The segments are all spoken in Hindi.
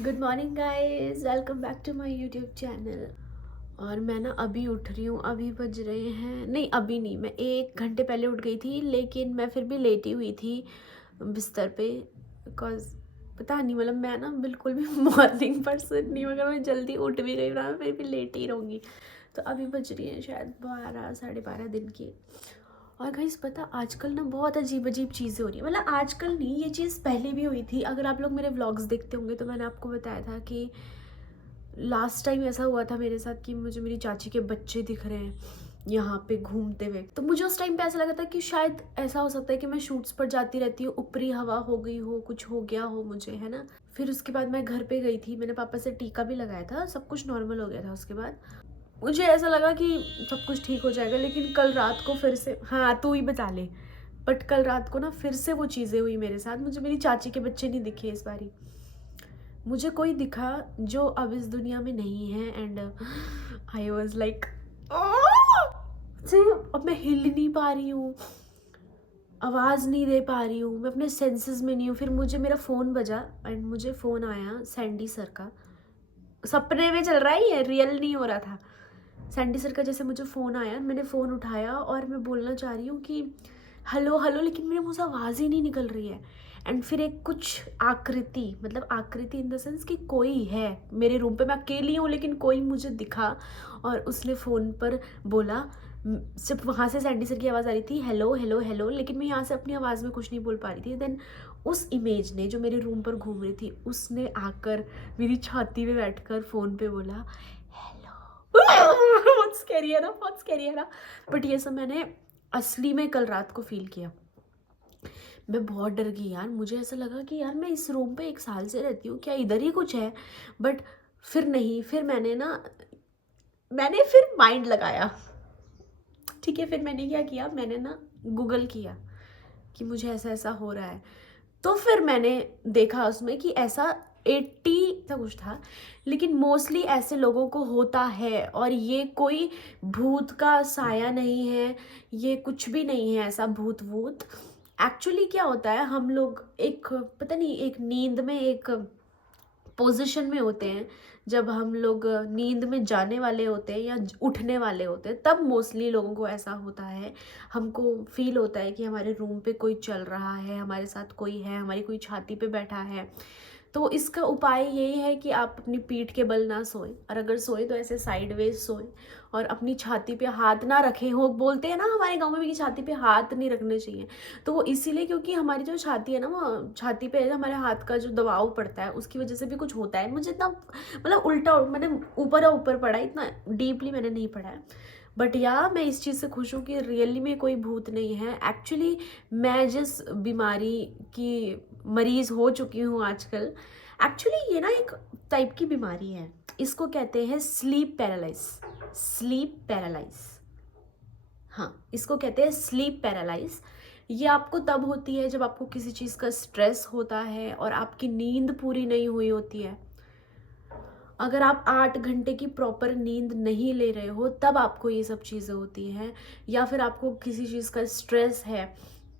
Good morning guys, welcome back to my YouTube channel. और मैं ना अभी उठ रही हूँ। अभी बज रहे हैं, नहीं अभी नहीं, मैं 1 घंटे पहले उठ गई थी, लेकिन मैं फिर भी लेटी हुई थी बिस्तर पे। बिकॉज पता नहीं, मतलब मैं ना बिल्कुल भी मॉर्निंग पर्सन नहीं हूँ। अगर मैं जल्दी उठ भी गई ना, मैं फिर भी लेटी ही रहूँगी। तो अभी बज रही है शायद 12 साढ़े 12 दिन की। और गाइस पता, आजकल ना बहुत अजीब अजीब चीज़ें हो रही है। मतलब आजकल नहीं, ये चीज़ पहले भी हुई थी। अगर आप लोग मेरे व्लॉग्स देखते होंगे तो मैंने आपको बताया था कि लास्ट टाइम ऐसा हुआ था मेरे साथ कि मुझे मेरी चाची के बच्चे दिख रहे हैं यहाँ पे घूमते हुए। तो मुझे उस टाइम पे ऐसा लगा था कि शायद ऐसा हो सकता है कि मैं शूट्स पर जाती रहती हूँ, ऊपरी हवा हो गई हो, कुछ हो गया हो मुझे, है ना। फिर उसके बाद मैं घर पे गई थी, मैंने पापा से टीका भी लगाया था, सब कुछ नॉर्मल हो गया था। उसके बाद मुझे ऐसा लगा कि सब कुछ ठीक हो जाएगा, लेकिन कल रात को फिर से, हाँ तू ही बता ले, बट कल रात को ना फिर से वो चीज़ें हुई मेरे साथ। मुझे मेरी चाची के बच्चे नहीं दिखे इस बारी, मुझे कोई दिखा जो अब इस दुनिया में नहीं है। एंड आई वॉज लाइक, अब मैं हिल नहीं पा रही हूँ, आवाज़ नहीं दे पा रही हूँ, मैं अपने सेंसेस में नहीं हूँ। फिर मुझे मेरा फ़ोन बजा एंड मुझे फ़ोन आया सैंडी सर का। सपने में चल रहा है, ये रियल नहीं हो रहा था। सैंडी सर का जैसे मुझे फ़ोन आया, मैंने फ़ोन उठाया और मैं बोलना चाह रही हूँ कि हेलो हेलो, लेकिन मेरे मुँह से आवाज़ ही नहीं निकल रही है। एंड फिर एक कुछ आकृति, मतलब आकृति इन द सेंस कि कोई है मेरे रूम पे, मैं अकेली हूँ लेकिन कोई मुझे दिखा और उसने फ़ोन पर बोला। सिर्फ वहाँ से सैंडी सर की आवाज़ आ रही थी, हेलो हेलो हेलो, लेकिन मैं यहाँ से अपनी आवाज़ में कुछ नहीं बोल पा रही थी। देन उस इमेज ने, जो मेरे रूम पर घूम रही थी, उसने आकर मेरी छाती पे बैठकर फ़ोन पे बोला बहुत स्कैरी है ना, बहुत स्कैरी है ना। बट ये सब मैंने असली में कल रात को फील किया। मैं बहुत डर गई यार, मुझे ऐसा लगा कि यार मैं इस रूम पे 1 साल से रहती हूँ, क्या इधर ही कुछ है। बट फिर नहीं, फिर मैंने फिर माइंड लगाया, ठीक है। फिर मैंने क्या किया, मैंने ना गूगल किया कि मुझे ऐसा ऐसा हो रहा है। तो फिर मैंने देखा उसमें कि ऐसा 80 ऐसा कुछ था, लेकिन मोस्टली ऐसे लोगों को होता है। और ये कोई भूत का साया नहीं है, ये कुछ भी नहीं है ऐसा भूत वूत। एक्चुअली क्या होता है, हम लोग एक, पता नहीं, एक नींद में एक पोजीशन में होते हैं। जब हम लोग नींद में जाने वाले होते हैं या उठने वाले होते हैं, तब मोस्टली लोगों को ऐसा होता है। हमको फील होता है कि हमारे रूम पे कोई चल रहा है, हमारे साथ कोई है, हमारी कोई छाती पे बैठा है। तो इसका उपाय यही है कि आप अपनी पीठ के बल ना सोएं, और अगर सोएं तो ऐसे साइडवेज सोएं और अपनी छाती पे हाथ ना रखें। हो बोलते हैं ना हमारे गांव में भी कि छाती पे हाथ नहीं रखने चाहिए। तो वो इसीलिए क्योंकि हमारी जो छाती है ना, वो छाती पे हमारे हाथ का जो दबाव पड़ता है, उसकी वजह से भी कुछ होता है। मुझे इतना, मतलब उल्टा, मैंने ऊपर ऊपर पढ़ा, इतना डीपली मैंने नहीं पढ़ा है। बट यार मैं इस चीज़ से खुश हूँ कि रियली में कोई भूत नहीं है। एक्चुअली मैं जिस बीमारी की मरीज़ हो चुकी हूँ आजकल, एक्चुअली ये ना एक टाइप की बीमारी है, इसको कहते हैं स्लीप पैरालाइज। स्लीप पैरालाइज, हाँ इसको कहते हैं स्लीप पैरालाइज। ये आपको तब होती है जब आपको किसी चीज़ का स्ट्रेस होता है और आपकी नींद पूरी नहीं हुई होती है। अगर आप 8 घंटे की प्रॉपर नींद नहीं ले रहे हो, तब आपको ये सब चीज़ें होती हैं। या फिर आपको किसी चीज़ का स्ट्रेस है,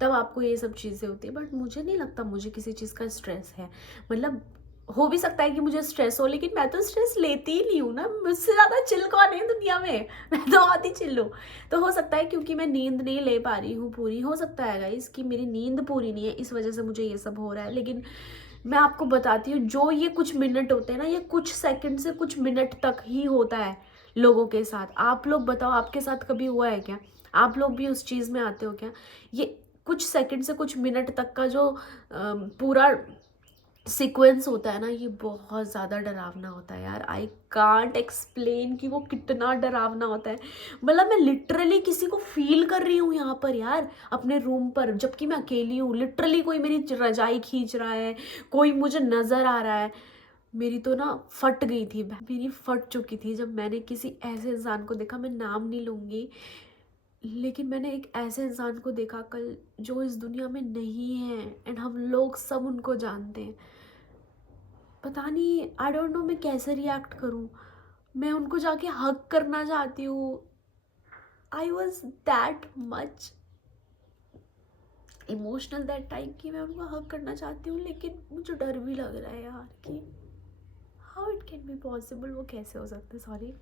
तब आपको ये सब चीज़ें होती है। बट मुझे नहीं लगता मुझे किसी चीज़ का स्ट्रेस है। मतलब हो भी सकता है कि मुझे स्ट्रेस हो, लेकिन मैं तो स्ट्रेस लेती ही नहीं हूँ ना। मुझसे ज़्यादा चिल कौन है दुनिया में, मैं तो बहुत ही चिल हूँ। तो हो सकता है क्योंकि मैं नींद नहीं ले पा रही हूँ पूरी, हो सकता है गाइस कि मेरी नींद पूरी नहीं है, इस वजह से मुझे ये सब हो रहा है। लेकिन मैं आपको बताती हूँ, जो ये कुछ मिनट होते हैं ना, ये कुछ सेकंड से कुछ मिनट तक ही होता है लोगों के साथ। आप लोग बताओ, आपके साथ कभी हुआ है क्या? आप लोग भी उस चीज़ में आते हो क्या? ये कुछ सेकंड से कुछ मिनट तक का जो पूरा सीक्वेंस होता है ना, ये बहुत ज़्यादा डरावना होता है यार। आई कांट एक्सप्लेन कि वो कितना डरावना होता है। मतलब मैं लिटरली किसी को फील कर रही हूँ यहाँ पर यार, अपने रूम पर, जबकि मैं अकेली हूँ। लिटरली कोई मेरी रजाई खींच रहा है, कोई मुझे नज़र आ रहा है। मेरी तो ना फट गई थी, मेरी फट चुकी थी जब मैंने किसी ऐसे इंसान को देखा। मैं नाम नहीं लूँगी, लेकिन मैंने एक ऐसे इंसान को देखा कल जो इस दुनिया में नहीं है, एंड हम लोग सब उनको जानते हैं। पता नहीं, आई डोंट नो मैं कैसे रिएक्ट करूं। मैं उनको जाके हग करना चाहती हूँ। I was that much emotional that time कि मैं उनको हग करना चाहती हूँ, लेकिन मुझे डर भी लग रहा है यार कि how it can be possible, वो कैसे हो सकता है, सॉरी,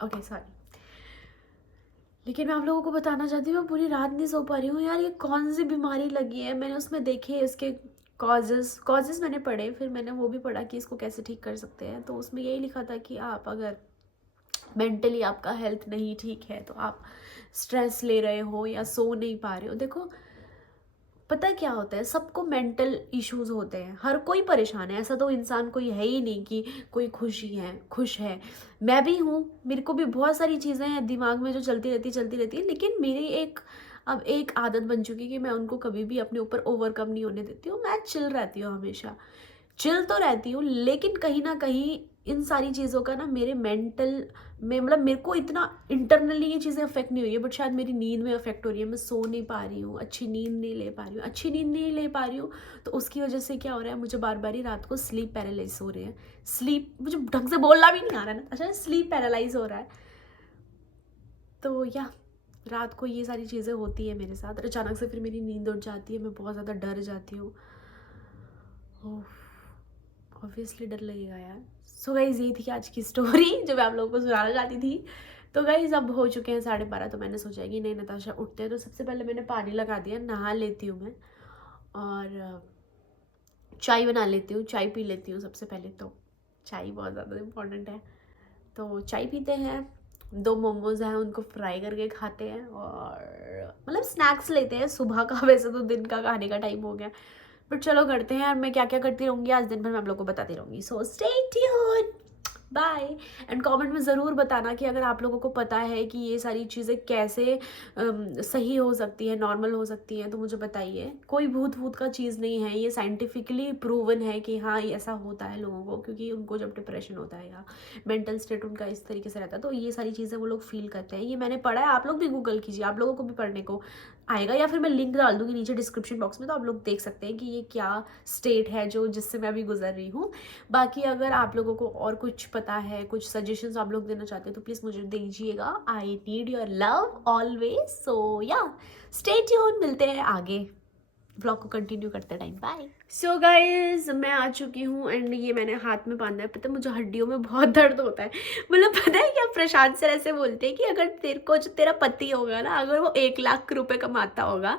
ओके सॉरी। लेकिन मैं आप लोगों को बताना चाहती हूँ, मैं पूरी रात नहीं सो पा रही हूँ यार। ये कौन सी बीमारी लगी है, मैंने उसमें देखे इसके कॉजेज़ मैंने पढ़े, फिर मैंने वो भी पढ़ा कि इसको कैसे ठीक कर सकते हैं। तो उसमें यही लिखा था कि आप अगर मेंटली आपका हेल्थ नहीं ठीक है तो आप स्ट्रेस ले रहे हो या सो नहीं पा रहे हो। देखो पता है क्या होता है, सबको मेंटल इश्यूज होते हैं, हर कोई परेशान है, ऐसा तो इंसान कोई है ही नहीं कि कोई खुश है। मैं भी हूँ, मेरे को भी बहुत सारी चीज़ें हैं दिमाग में जो चलती रहती है, लेकिन मेरी अब एक आदत बन चुकी है कि मैं उनको कभी भी अपने ऊपर ओवरकम नहीं होने देती हूँ। मैं चिल रहती हूँ, हमेशा चिल तो रहती हूँ, लेकिन कहीं ना कहीं इन सारी चीज़ों का ना मेरे मेंटल में, मतलब मेरे को इतना इंटरनली ये चीज़ें अफेक्ट नहीं हुई है, बट शायद मेरी नींद में अफेक्ट हो रही है। मैं सो नहीं पा रही हूँ, अच्छी नींद नहीं ले पा रही हूँ। तो उसकी वजह से क्या हो रहा है, मुझे बार बार ही रात को स्लीप पैरालाइज हो रहे हैं। मुझे ढंग से बोलना भी नहीं आ रहा है ना, अच्छा, स्लीप पैरालाइज हो रहा है। तो या रात को ये सारी चीज़ें होती है मेरे साथ, अचानक से फिर मेरी नींद उड़ जाती है, मैं बहुत ज़्यादा डर जाती हूँ। ऑब्वियसली डर लगेगा यार। सो गाइज ये थी आज की स्टोरी जो मैं आप लोगों को सुनाना चाहती थी। तो गाइज अब हो चुके हैं 12:30, तो मैंने सोचा कि नहीं नताशा उठते हैं, तो सबसे पहले मैंने पानी लगा दिया, नहा लेती हूँ मैं, और चाय बना लेती हूँ, चाय पी लेती हूँ सबसे पहले। तो चाय बहुत ज़्यादा इम्पोर्टेंट है, तो चाय पीते हैं, 2 मोमोज हैं उनको फ्राई करके खाते हैं, और मतलब स्नैक्स लेते हैं सुबह का। वैसे तो दिन का खाने का टाइम हो गया, बट चलो करते हैं। और मैं क्या क्या करती रहूँगी आज दिन भर, मैं आप लोगों को बताती रहूँगी। So stay tuned, bye. And comment में ज़रूर बताना कि अगर आप लोगों को पता है कि ये सारी चीज़ें कैसे सही हो सकती है, नॉर्मल हो सकती हैं, तो मुझे बताइए। कोई भूत का चीज़ नहीं है, ये साइंटिफिकली प्रूवन है कि हाँ ये ऐसा होता है लोगों को, क्योंकि उनको जब डिप्रेशन होता है या मेंटल स्टेट उनका इस तरीके से रहता है, तो ये सारी चीज़ें वो लोग फील करते हैं। ये मैंने पढ़ा है, आप लोग भी गूगल कीजिए, आप लोगों को भी पढ़ने को आएगा, या फिर मैं लिंक डाल दूंगी नीचे डिस्क्रिप्शन बॉक्स में, तो आप लोग देख सकते हैं कि ये क्या स्टेट है जिससे मैं अभी गुजर रही हूँ। बाकी अगर आप लोगों को और कुछ पता है, कुछ सजेशंस आप लोग देना चाहते हैं, तो प्लीज़ मुझे दीजिएगा। I need your love always. So yeah stay tune, मिलते हैं आगे, ब्लॉग को कंटिन्यू करते टाइम। बाय। सो गाइज मैं आ चुकी हूँ, एंड ये मैंने हाथ में बांधा है। पता है मुझे हड्डियों में बहुत दर्द होता है, मतलब पता है क्या, प्रशांत सर ऐसे बोलते हैं कि अगर तेरे को जो तेरा पति होगा ना, अगर वो 1 लाख रुपए कमाता होगा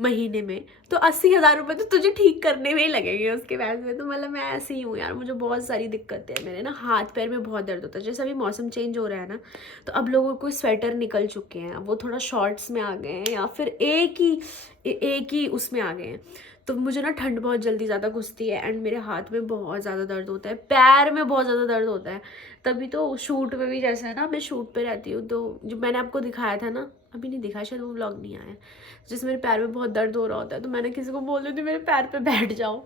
महीने में, तो 80,000 रुपये तो तुझे ठीक करने में ही लगेंगे उसके पैसे में। तो मतलब मैं ऐसे ही हूँ यार, मुझे बहुत सारी दिक्कतें हैं, मेरे ना हाथ पैर में बहुत दर्द होता है। जैसे अभी मौसम चेंज हो रहा है ना, तो अब लोगों को स्वेटर निकल चुके हैं, वो थोड़ा शॉर्ट्स में आ गए हैं, या फिर एक ही उसमें आ गए हैं। तो मुझे ना ठंड बहुत जल्दी ज़्यादा घुसती है, एंड मेरे हाथ में बहुत ज़्यादा दर्द होता है, पैर में बहुत ज़्यादा दर्द होता है। तभी तो शूट में भी, जैसे है ना, मैं शूट पे रहती हूँ, तो जो मैंने आपको दिखाया था ना, अभी नहीं दिखाया, शायद वो व्लॉग नहीं आया, जिसमें मेरे पैर में बहुत दर्द हो रहा होता है, तो मैंने किसी को बोल देती हूँ मेरे पैर पे बैठ जाओ,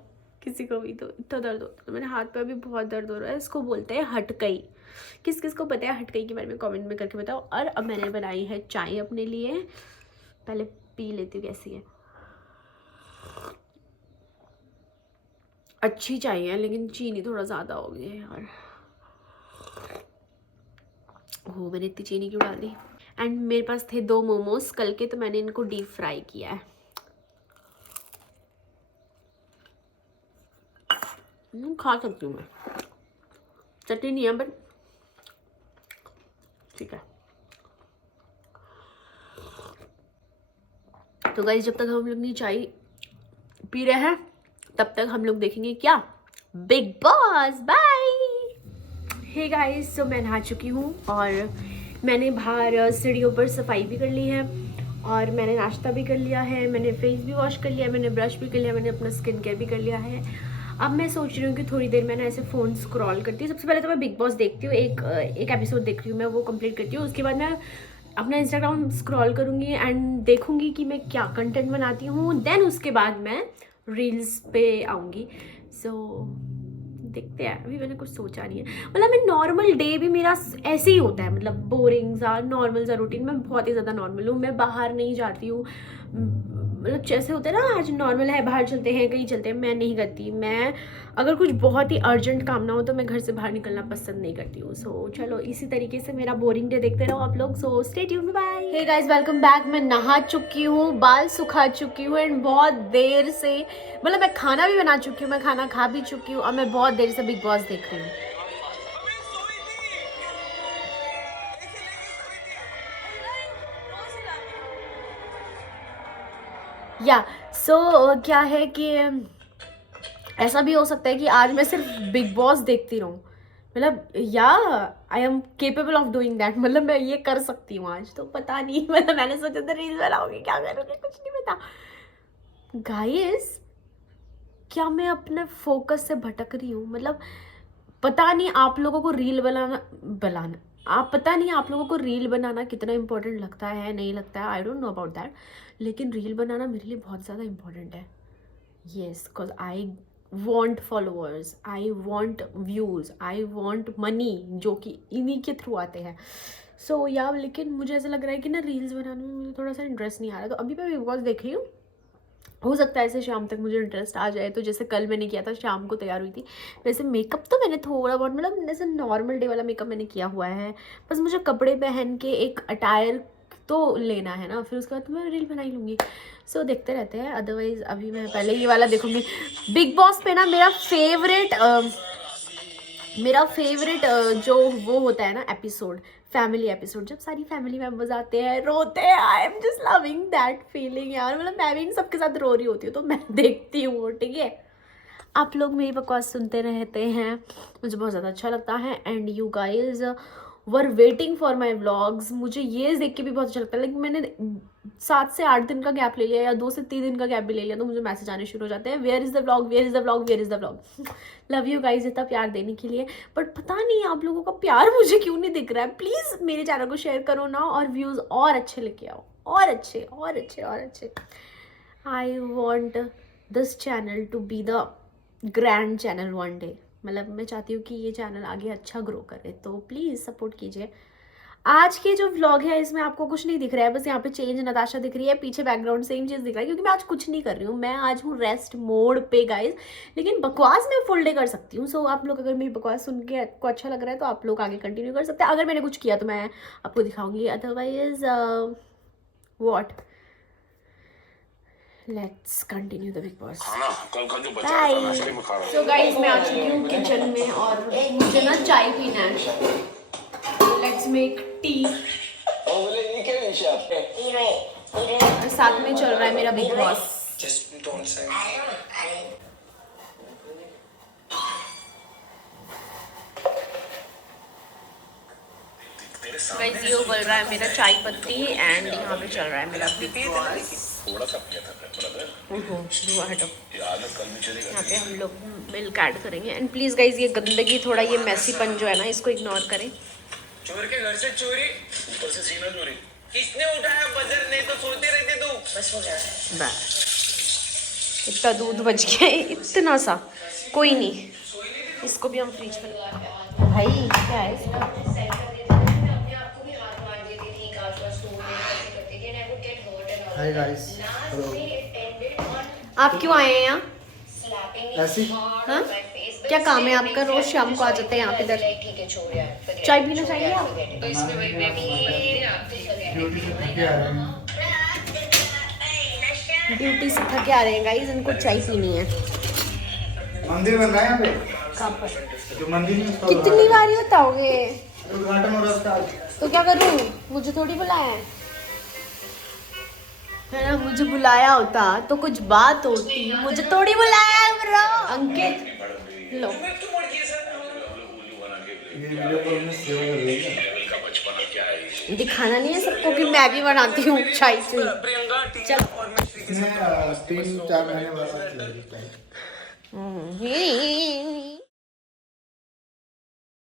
किसी को भी, तो इतना दर्द होता है। तो मेरे हाथ पे अभी बहुत दर्द हो रहा है, इसको बोलते हैं हटकई। किस किस को पता है हटकई के बारे में कमेंट में करके बताओ। और अब मैंने बनाई है चाय अपने लिए, पहले पी लेती हूँ कैसी है। अच्छी चाय है, लेकिन चीनी थोड़ा ज़्यादा हो गई है यार। हो, मैंने इतनी चीनी क्यों डाल दी। एंड मेरे पास थे 2 मोमोज कल के, तो मैंने इनको डीप फ्राई किया है। खा सकती हूँ मैं, चटनी नहीं है बट ठीक है। तो गाइस जब तक हम लोग नहीं चाय पी रहे हैं, तब तक हम लोग देखेंगे क्या, Bigg Boss. Bye. Hey guys, तो मैं नहा चुकी हूँ, और मैंने बाहर सीढ़ियों पर सफाई भी कर ली है, और मैंने नाश्ता भी कर लिया है, मैंने फेस भी वॉश कर लिया, मैंने ब्रश भी कर लिया, मैंने अपना स्किन केयर भी कर लिया है। अब मैं सोच रही हूँ कि थोड़ी देर मैंने ऐसे फ़ोन स्क्रॉल करती हूँ। सबसे पहले तो मैं बिग बॉस देखती हूँ, एक एपिसोड देख रही हूँ मैं, वो कंप्लीट करती हूँ। उसके बाद मैं अपना इंस्टाग्राम स्क्रॉल करूँगी एंड देखूँगी कि मैं क्या कंटेंट बनाती हूँ। देन उसके बाद मैं रील्स पे आऊँगी। सो देखते हैं, अभी मैंने कुछ सोचा नहीं है। मतलब मैं नॉर्मल डे भी मेरा ऐसे ही होता है, मतलब बोरिंग सा नॉर्मल सा रूटीन। मैं बहुत ही ज़्यादा नॉर्मल हूँ, मैं बाहर नहीं जाती हूँ, मतलब जैसे होते हैं ना, आज नॉर्मल है, बाहर चलते हैं, कहीं चलते हैं, मैं नहीं करती। मैं अगर कुछ बहुत ही अर्जेंट काम ना हो तो मैं घर से बाहर निकलना पसंद नहीं करती हूँ। सो चलो इसी तरीके से मेरा बोरिंग डे देखते रहो आप लोग। So stay tuned, bye. Hey guys, welcome back. मैं नहा चुकी हूँ, बाल सुखा चुकी हूँ एंड बहुत देर से, मतलब मैं खाना भी बना चुकी हूँ, मैं खाना खा भी चुकी हूँ और मैं बहुत देर से बिग बॉस देख रही हूँ। या सो क्या है कि ऐसा भी हो सकता है कि आज मैं सिर्फ बिग बॉस देखती रहूँ, मतलब या I am capable of doing that, मतलब मैं ये कर सकती हूँ आज। तो पता नहीं, मतलब मैंने सोचा था रील्स बनाऊंगी, क्या करूँगी कुछ नहीं पता। गाइस, क्या मैं अपने फोकस से भटक रही हूँ? मतलब पता नहीं आप लोगों को रील बनाना आप पता नहीं आप लोगों को रील बनाना कितना इंपॉर्टेंट लगता है, नहीं लगता है, I don't know about that, लेकिन रील बनाना मेरे लिए बहुत ज़्यादा इंपॉर्टेंट है। Yes, because I want followers, I want views, I want money, जो कि इन्हीं के थ्रू आते हैं। सो या लेकिन मुझे ऐसा लग रहा है कि ना रील्स बनाने में मुझे थोड़ा सा इंटरेस्ट नहीं आ रहा। तो अभी मैं बिग बॉस देख रही हूँ, हो सकता है ऐसे शाम तक मुझे इंटरेस्ट आ जाए। तो जैसे कल मैंने किया था, शाम को तैयार हुई थी, वैसे मेकअप तो मैंने थोड़ा बहुत, मतलब जैसे नॉर्मल डे वाला मेकअप मैंने किया हुआ है, बस मुझे कपड़े पहन के एक अटायर तो लेना है ना, फिर उसके बाद तो मैं रील बना ही लूँगी। सो देखते रहते हैं। अदरवाइज़ अभी मैं पहले ये वाला देखूँगी। बिग बॉस पे ना मेरा फेवरेट जो वो होता है ना एपिसोड, फैमिली एपिसोड, जब सारी फैमिली मेम्बर्स आते हैं, रोते हैं। I am just loving that feeling यार, मतलब मैं भी इन सबके साथ रो रही होती हूँ तो मैं देखती हूँ वो, ठीक है। आप लोग मेरी बकवास सुनते रहते हैं, मुझे बहुत ज़्यादा अच्छा लगता है। And you guys were waiting for my vlogs. मुझे ये देख के भी बहुत अच्छा लगता है, लेकिन मैंने 7 से 8 दिन का गैप ले लिया या 2 से 3 दिन का गैप भी ले लिया, तो मुझे मैसेज आने शुरू हो जाते हैं, where is the vlog, where is the vlog, where is the vlog. Love you guys इतना प्यार देने के लिए, बट पता नहीं आप लोगों का प्यार मुझे क्यों नहीं दिख रहा है। प्लीज़ मेरे चैनल को शेयर करो ना, और व्यूज़ और अच्छे लेके आओ, और अच्छे और अच्छे और अच्छे। I want this channel to be the grand channel one day. मतलब मैं चाहती हूँ कि ये चैनल आगे अच्छा ग्रो करे, तो प्लीज़ सपोर्ट कीजिए। आज के जो व्लॉग है इसमें आपको कुछ नहीं दिख रहा है, बस यहाँ पे चेंज नताशा दिख रही है, पीछे बैकग्राउंड सेम चीज़ दिख रहा है, क्योंकि मैं आज कुछ नहीं कर रही हूँ, मैं आज हूँ रेस्ट मोड पे गाइज। लेकिन बकवास मैं फुल डे कर सकती हूँ। सो आप लोग अगर मेरी बकवास सुन के आपको अच्छा लग रहा है तो आप लोग आगे कंटिन्यू कर सकते हैं। अगर मैंने कुछ किया तो मैं आपको दिखाऊंगी, otherwise what, let's continue the big boss. So guys मैं आ चुकी हूँ किचन में और मुझे ना चाय पीना है। Let's make tea. और साथ में चल रहा है मेरा बिग बॉस। गाइस ये उबल रहा है मेरा चाय पत्ती एंड यहाँ पे चल रहा है मेरा बिग बॉस। यहाँ पे हम लोग मिल्क ऐड करेंगे। एंड प्लीज गाइज ये गंदगी, थोड़ा ये मैसीपन जो है ना, इसको इग्नोर करें। चोर के घर से चोरी, ऊपर से सीना चोरी। किसने उठाया बजर? नहीं तो सोते रहते तू। बस हो गया। इतना दूध बच गया, इतना सा, कोई नहीं, इसको भी हम फ्रिज में लगा के। भाई क्या है इसका? हाय गाइस, आप क्यों आए हैं यहाँ? ऐसी हाँ, क्या काम है आपका? रोज शाम को आ जाते हैं यहाँ पे इधर। चाय पीना चाहिए आप? ड्यूटी से थके आ रहे हैं गाइस, इनको चाय पीनी है। मंदिर बन रहा है यहाँ पे। कहाँ पर? जो मंदिर नहीं उसका कितनी बार बताओगे? उद्घाटन हो रहा है उसका। तो क्या करूँ, मुझे थोड़ी बुलाया है ना? मुझे बुलाया होता तो कुछ बात होती, मुझे थोड़ी बुलाया है ब्रो। अंकित लो, ये वीडियो कॉल में सेव कर रही है। दिखाना नहीं है सबको कि मैं भी बनाती हूँ चाय से। चल 3-4 महीने बाद